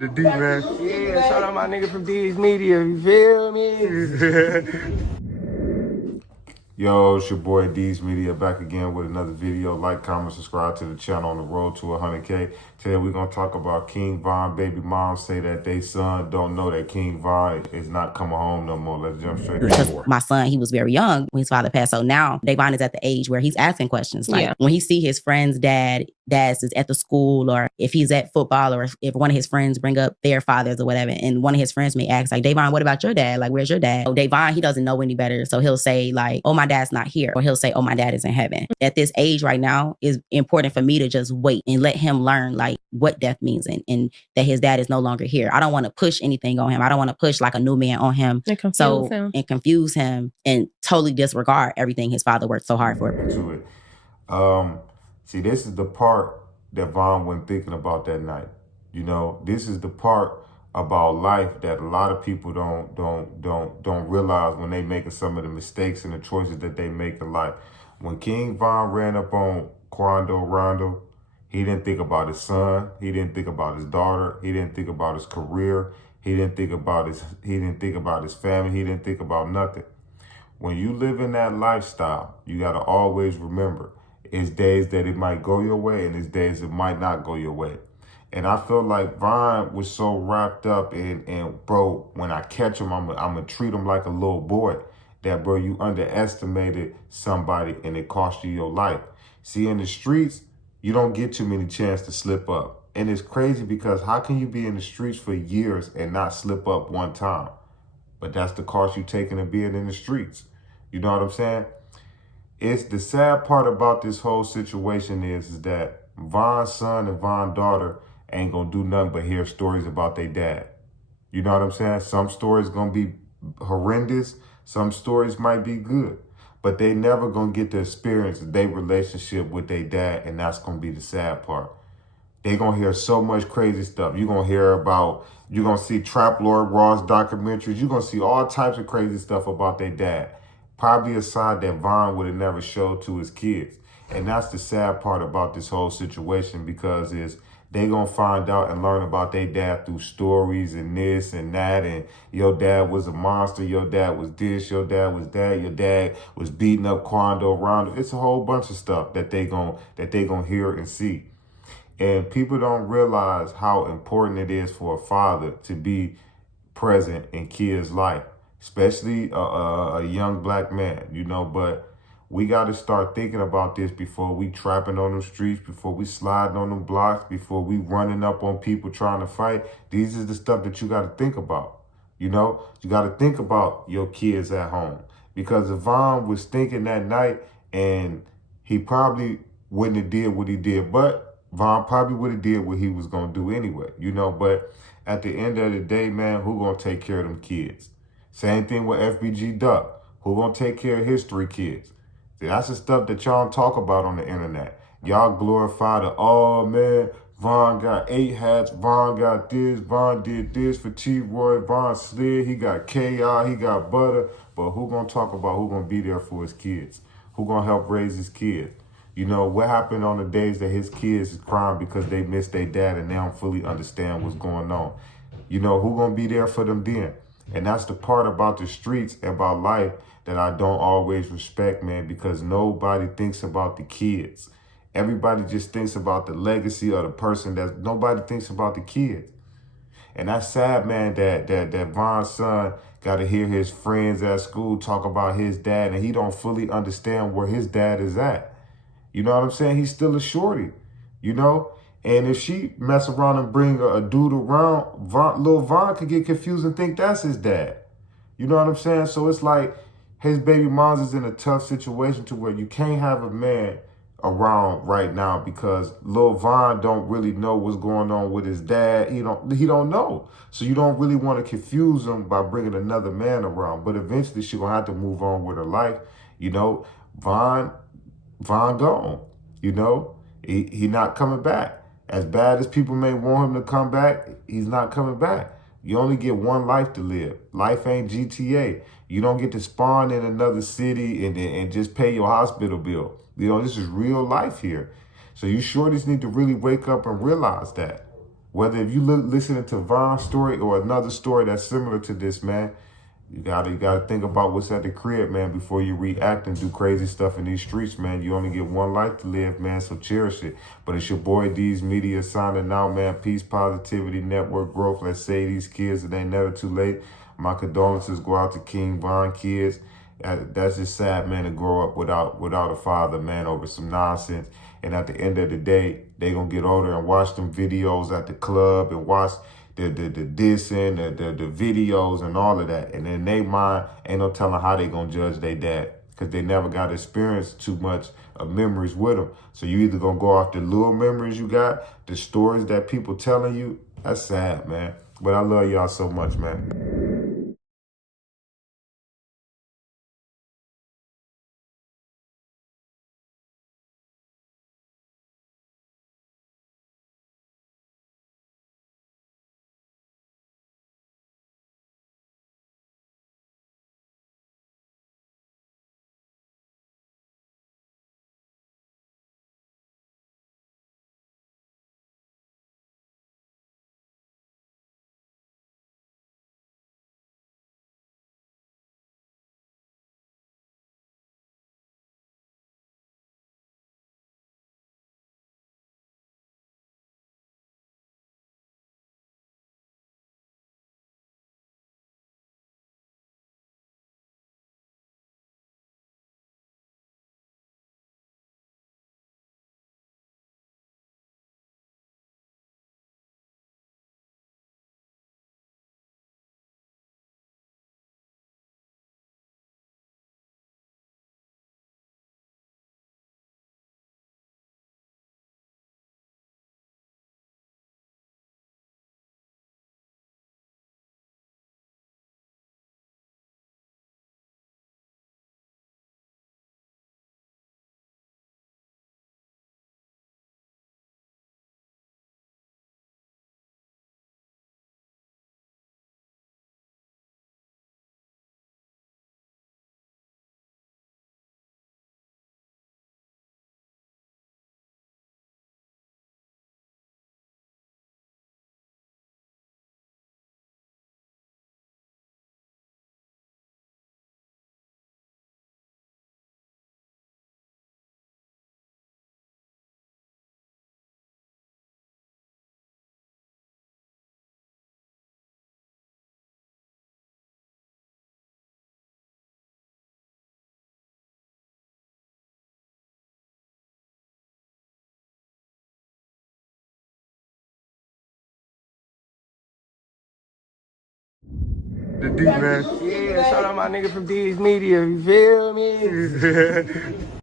The D, man. Yeah, shout out my nigga from D's Media, you feel me? Yo, it's your boy D's Media back again with another video. Like, comment, subscribe to the channel on the road to 100K. Today we're going to talk about King Von. Baby moms say that they son don't know that King Von is not coming home no more. Let's jump straight Because into it. my son, he was very young when his father passed. So now Davon is at the age where he's asking questions. Like when he see his friend's dad's is at the school, or if he's at football, or if one of his friends bring up their fathers or whatever, and one of his friends may ask, like, Davon, what about your dad? Like, where's your dad? So Davon, he doesn't know any better. So he'll say like, oh, my dad's not here. Or he'll say, oh, my dad is in heaven. At this age right now, it's important for me to just wait and let him learn like what death means and that his dad is no longer here. I don't want to push anything on him. I don't want to push like a new man on him. And confuse him and totally disregard everything his father worked so hard for. To it. See, this is the part that Von wasn't thinking about that night. You know, this is the part about life that a lot of people don't realize when they making some of the mistakes and the choices that they make in life. When King Von ran up on Quando Rondo, he didn't think about his son. He didn't think about his daughter. He didn't think about his career. He didn't think about his family. He didn't think about nothing. When you live in that lifestyle, you got to always remember, it's days that it might go your way and it's days it might not go your way. And I feel like Von was so wrapped up in bro, when I catch him, I'm going to treat him like a little boy. That, bro, you underestimated somebody and it cost you your life. See, in the streets, you don't get too many chances to slip up. And it's crazy because how can you be in the streets for years and not slip up one time? But that's the cost you taking of being in the streets. You know what I'm saying? It's the sad part about this whole situation is that Von's son and Von's daughter ain't gonna do nothing but hear stories about their dad. You know what I'm saying? Some stories gonna be horrendous. Some stories might be good. But they never gonna get to experience their relationship with their dad, and that's gonna be the sad part. They gonna hear so much crazy stuff. You're gonna see Trap Lord Ross documentaries. You're gonna see all types of crazy stuff about their dad. Probably a side that Von would have never showed to his kids. And that's the sad part about this whole situation, because they gonna find out and learn about their dad through stories and this and that, and your dad was a monster, your dad was this, your dad was that, your dad was beating up Quando Rondo. It's a whole bunch of stuff that they gonna hear and see. And people don't realize how important it is for a father to be present in kids' life, especially a young black man, you know. But we got to start thinking about this before we trapping on the streets, before we sliding on them blocks, before we running up on people trying to fight. These is the stuff that you got to think about. You know, you got to think about your kids at home, because if Von was thinking that night, and he probably wouldn't have did what he did, but Von probably would have did what he was going to do anyway, you know. But at the end of the day, man, who going to take care of them kids? Same thing with FBG Duck. Who going to take care of his 3 kids? See, that's the stuff that y'all talk about on the internet. Y'all glorify the, oh, man, Von got 8 hats, Von got this, Von did this for T-Roy, Von slid, he got KR, he got butter. But who going to talk about who going to be there for his kids? Who going to help raise his kids? You know, what happened on the days that his kids is crying because they missed their dad and they don't fully understand what's going on? You know, who gonna be there for them then? And that's the part about the streets and about life that I don't always respect, man, because nobody thinks about the kids. Everybody just thinks about the legacy of the person. Nobody thinks about the kids. And that's sad, man, that Von's son got to hear his friends at school talk about his dad, and he don't fully understand where his dad is at. You know what I'm saying? He's still a shorty, you know? And if she mess around and bring a dude around, little Von could get confused and think that's his dad. You know what I'm saying? So it's like his baby mom's is in a tough situation to where you can't have a man around right now because Lil Von don't really know what's going on with his dad. He don't know. So you don't really want to confuse him by bringing another man around. But eventually she gonna have to move on with her life. You know, Von gone. You know, he not coming back. As bad as people may want him to come back, he's not coming back. You only get one life to live. Life ain't GTA. You don't get to spawn in another city and just pay your hospital bill. You know, this is real life here. So you shorties need to really wake up and realize that. Whether if you listening to Von's story or another story that's similar to this, man, you gotta think about what's at the crib, man, before you react and do crazy stuff in these streets, man. You only get one life to live, man, so cherish it. But it's your boy D's Media signing out, man. Peace, positivity, network growth. Let's say these kids, it ain't never too late. My condolences go out to King Von kids. That's just sad, man, to grow up without a father, man, over some nonsense. And at the end of the day, they gonna get older and watch them videos at the club and watch the dissing, the videos and all of that. And in their mind, ain't no telling how they gonna judge their dad, because they never got to experience too much of memories with them. So you either gonna go off the little memories you got, the stories that people telling you. That's sad, man. But I love y'all so much, man. The D, man. Yeah, shout out my nigga from D's Media, you feel me?